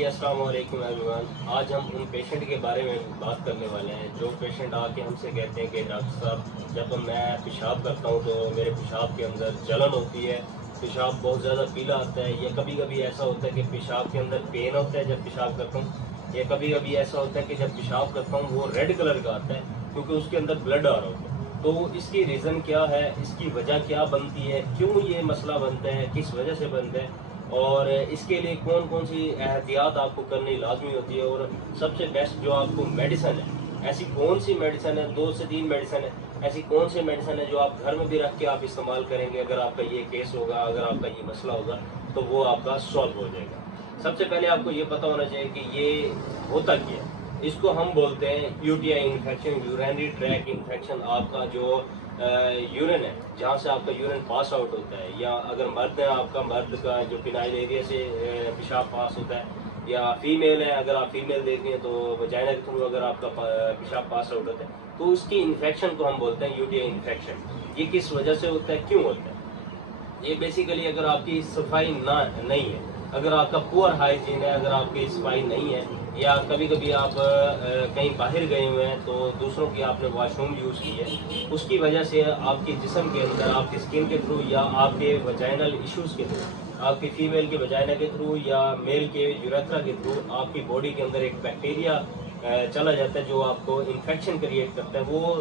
जी अस्सलाम वालेकुम एवरीवन। आज हम उन पेशेंट के बारे में बात करने वाले हैं जो पेशेंट आके हमसे कहते हैं कि डॉक्टर साहब जब मैं पेशाब करता हूँ तो मेरे पेशाब के अंदर जलन होती है, पेशाब बहुत ज़्यादा पीला आता है, या कभी कभी ऐसा होता है कि पेशाब के अंदर पेन होता है जब पेशाब करता हूँ, या कभी कभी ऐसा होता है कि जब पेशाब करता हूँ वो रेड कलर का आता है क्योंकि उसके अंदर ब्लड आ रहा होता है। तो इसकी रीज़न क्या है, इसकी वजह क्या बनती है, क्यों ये मसला बनता है, किस वजह से बनता है, और इसके लिए कौन कौन सी एहतियात आपको करनी लाजमी होती है, और सबसे बेस्ट जो आपको मेडिसन है, ऐसी कौन सी मेडिसन है, 2 से 3 मेडिसन है, ऐसी कौन सी मेडिसन है जो आप घर में भी रख के आप इस्तेमाल करेंगे, अगर आपका ये केस होगा, अगर आपका ये मसला होगा तो वो आपका सॉल्व हो जाएगा। सबसे पहले आपको ये पता होना चाहिए कि ये होता क्या है। इसको हम बोलते हैं UTI infection, urinary track infection. आपका जो यूरिन है, जहाँ से आपका यूरिन पास आउट होता है, या अगर मर्द है आपका, मर्द का जो पिनाइल एरिया से पेशाब पास होता है, या फीमेल है, अगर आप फीमेल देखें तो वजाइना के थ्रू अगर आपका पेशाब पास आउट होता है, तो उसकी इन्फेक्शन को हम बोलते हैं यूटीआई इन्फेक्शन। ये किस वजह से होता है, क्यों होता है? ये बेसिकली अगर आपकी सफाई ना नहीं है, अगर आपका पुअर हाइजीन है, अगर आपकी सफाई नहीं है, या कभी कभी आप कहीं बाहर गए हुए हैं तो दूसरों की आपने वॉशरूम यूज़ की है, उसकी वजह से आपके जिस्म के अंदर, आपकी स्किन के थ्रू, या आपके वजाइनल इश्यूज़ के थ्रू, आपकी फीमेल के वजाइना के थ्रू या मेल के यूरेथ्रा के थ्रू आपकी बॉडी के अंदर एक बैक्टीरिया चला जाता है जो आपको इन्फेक्शन क्रिएट करता है। वो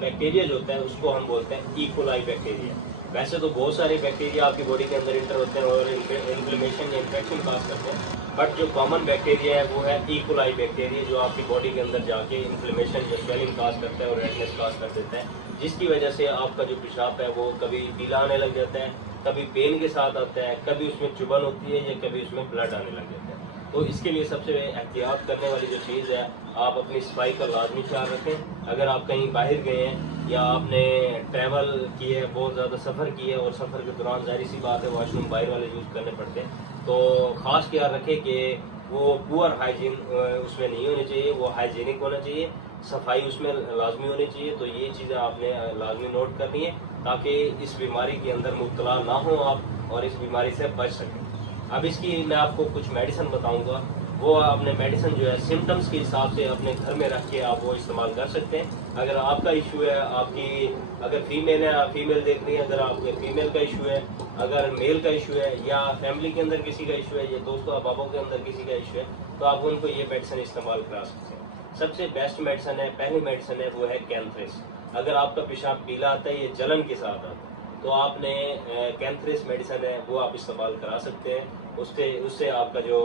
बैक्टीरिया जो होता है उसको हम बोलते हैं इकोलाई बैक्टीरिया। वैसे तो बहुत सारे बैक्टीरिया आपकी बॉडी के अंदर इंटर होते हैं और इन्फ्लेमेशन या इन्फेक्शन काज करते हैं, बट जो कॉमन बैक्टीरिया है वो है इकोलाई बैक्टीरिया, जो आपकी बॉडी के अंदर जाके इन्फ्लेमेशन या स्वेलिंग काज करता है और रेडनेस काज कर देता है, जिसकी वजह से आपका जो पेशाब है वो कभी पीला आने लग जाता है, कभी पेन के साथ आता है, कभी उसमें चुभन होती है, या कभी उसमें ब्लड आने लग जाता है। तो इसके लिए सबसे एहतियात करने वाली जो चीज़ है, आप अपनी सफाई का लाजमी ख्याल रखें। अगर आप कहीं बाहर गए हैं या आपने ट्रैवल की है, बहुत ज़्यादा सफ़र की है, और सफ़र के दौरान जाहिर सी बात है वॉशरूम बाहर वाले यूज़ करने पड़ते हैं, तो ख़ास ख्याल रखें कि वो पुअर हाइजीन उसमें नहीं होनी चाहिए, वो हाइजीनिक होना चाहिए, सफाई उसमें लाजमी होनी चाहिए। तो ये चीज़ें आपने लाजमी नोट करनी है ताकि इस बीमारी के अंदर मुब्तला ना हो आप और इस बीमारी से बच सकें। अब इसकी मैं आपको कुछ मेडिसिन बताऊंगा, वो आपने मेडिसिन जो है सिम्टम्स के हिसाब से अपने घर में रख के आप वो इस्तेमाल कर सकते हैं। अगर आपका इशू है, आपकी अगर फीमेल है, आप फीमेल देख रही हैं, अगर आपके फीमेल का इशू है, अगर मेल का इशू है, या फैमिली के अंदर किसी का इशू है, या दोस्तों अहबाबों के अंदर किसी का इशू है, तो आप उनको ये मेडिसिन इस्तेमाल करा सकते हैं। सबसे बेस्ट मेडिसिन है, पहली मेडिसिन है वो है कैंथ्रेस। अगर आपका पेशाब पीला आता है, ये जलन के साथ आता है, तो आपने कैंथ्रेस मेडिसिन है वो आप इस्तेमाल करा सकते हैं। उससे आपका जो